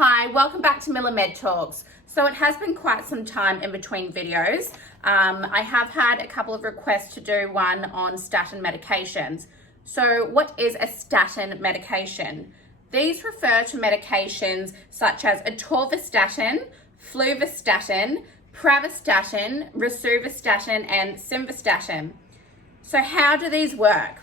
Hi, welcome back to Miller Med Talks. So it has been quite some time in between videos. I have had a couple of requests to do one on statin medications. So what is a statin medication? These refer to medications such as atorvastatin, fluvastatin, pravastatin, rosuvastatin, and simvastatin. So how do these work?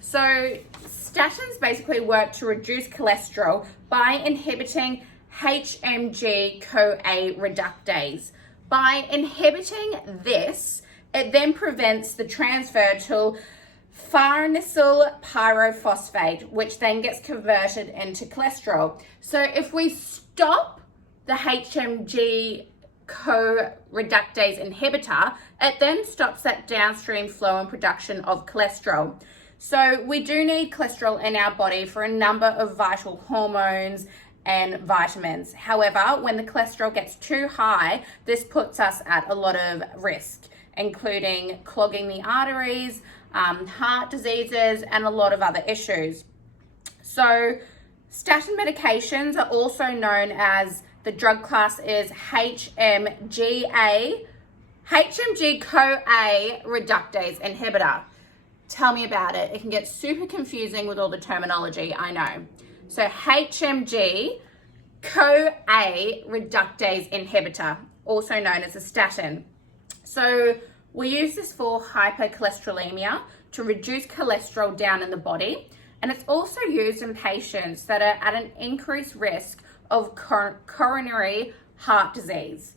So statins basically work to reduce cholesterol by inhibiting HMG-CoA reductase. By inhibiting this, it then prevents the transfer to farnesyl pyrophosphate, which then gets converted into cholesterol. So if we stop the HMG-CoA reductase inhibitor, it then stops that downstream flow and production of cholesterol. So we do need cholesterol in our body for a number of vital hormones and vitamins. However, when the cholesterol gets too high, this puts us at a lot of risk, including clogging the arteries, heart diseases, and a lot of other issues. So statin medications are also known as, the drug class is HMG-CoA reductase inhibitor. Tell me about it. It can get super confusing with all the terminology, I know. So HMG-CoA reductase inhibitor, also known as a statin. So we use this for hypercholesterolemia, to reduce cholesterol down in the body. And it's also used in patients that are at an increased risk of coronary heart disease,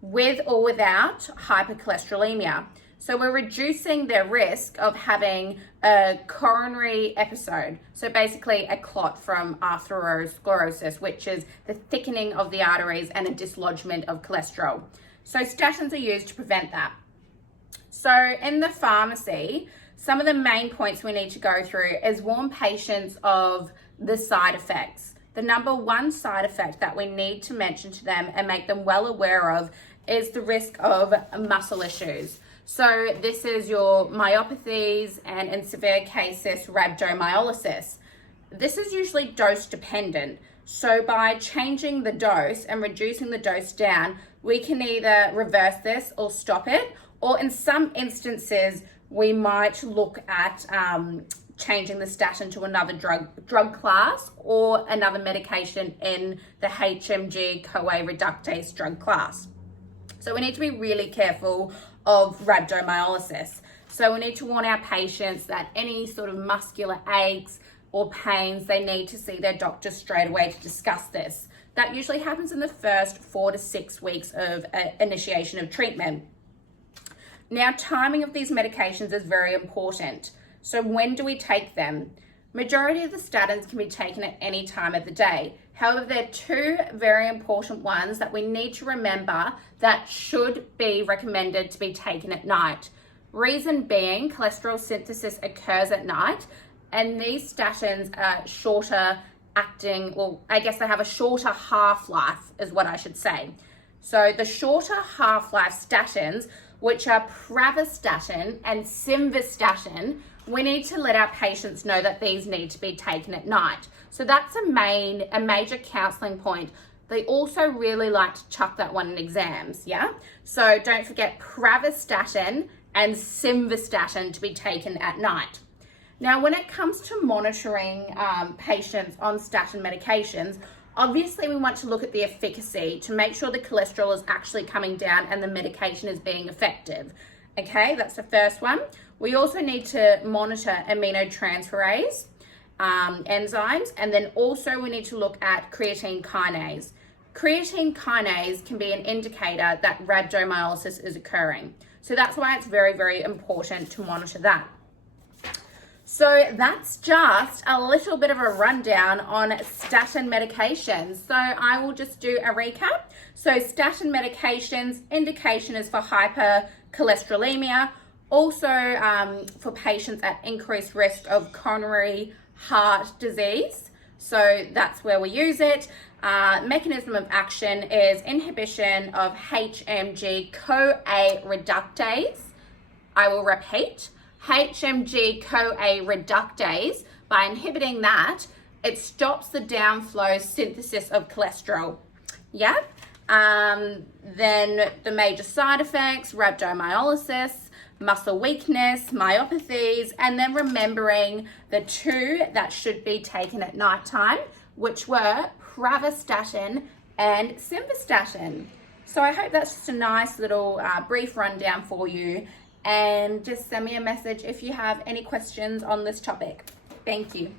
with or without hypercholesterolemia. So we're reducing their risk of having a coronary episode. So basically a clot from atherosclerosis, which is the thickening of the arteries and a dislodgement of cholesterol. So statins are used to prevent that. So in the pharmacy, some of the main points we need to go through is warn patients of the side effects. The number one side effect that we need to mention to them and make them well aware of is the risk of muscle issues. So this is your myopathies and, in severe cases, rhabdomyolysis. This is usually dose dependent. So by changing the dose and reducing the dose down, we can either reverse this or stop it, or in some instances, we might look at changing the statin to another drug class or another medication in the HMG-CoA reductase drug class. So we need to be really careful of rhabdomyolysis. So we need to warn our patients that any sort of muscular aches or pains, they need to see their doctor straight away to discuss this. That usually happens in the first 4 to 6 weeks of initiation of treatment. Now, timing of these medications is very important. So when do we take them? Majority of the statins can be taken at any time of the day. However, there are two very important ones that we need to remember that should be recommended to be taken at night. Reason being, cholesterol synthesis occurs at night, and these statins are shorter acting, or I guess they have a shorter half-life is what I should say. So the shorter half-life statins, which are pravastatin and simvastatin, we need to let our patients know that these need to be taken at night. So that's a major counseling point. They also really like to chuck that one in exams, yeah? So don't forget pravastatin and simvastatin to be taken at night. Now, when it comes to monitoring patients on statin medications, obviously we want to look at the efficacy to make sure the cholesterol is actually coming down and the medication is being effective. Okay, that's the first one. We also need to monitor aminotransferase enzymes, and then also we need to look at creatine kinase. Creatine kinase can be an indicator that rhabdomyolysis is occurring. So that's why it's very, very important to monitor that. So that's just a little bit of a rundown on statin medications. So I will just do a recap. So statin medications, indication is for hypercholesterolemia, also for patients at increased risk of coronary heart disease. So that's where we use it. Mechanism of action is inhibition of HMG-CoA reductase. I will repeat, HMG-CoA reductase. By inhibiting that, it stops the downflow synthesis of cholesterol. Yeah. Then the major side effects, rhabdomyolysis, muscle weakness, myopathies, and then remembering the two that should be taken at nighttime, which were pravastatin and simvastatin. So I hope that's just a nice little brief rundown for you, and just send me a message if you have any questions on this topic. Thank you.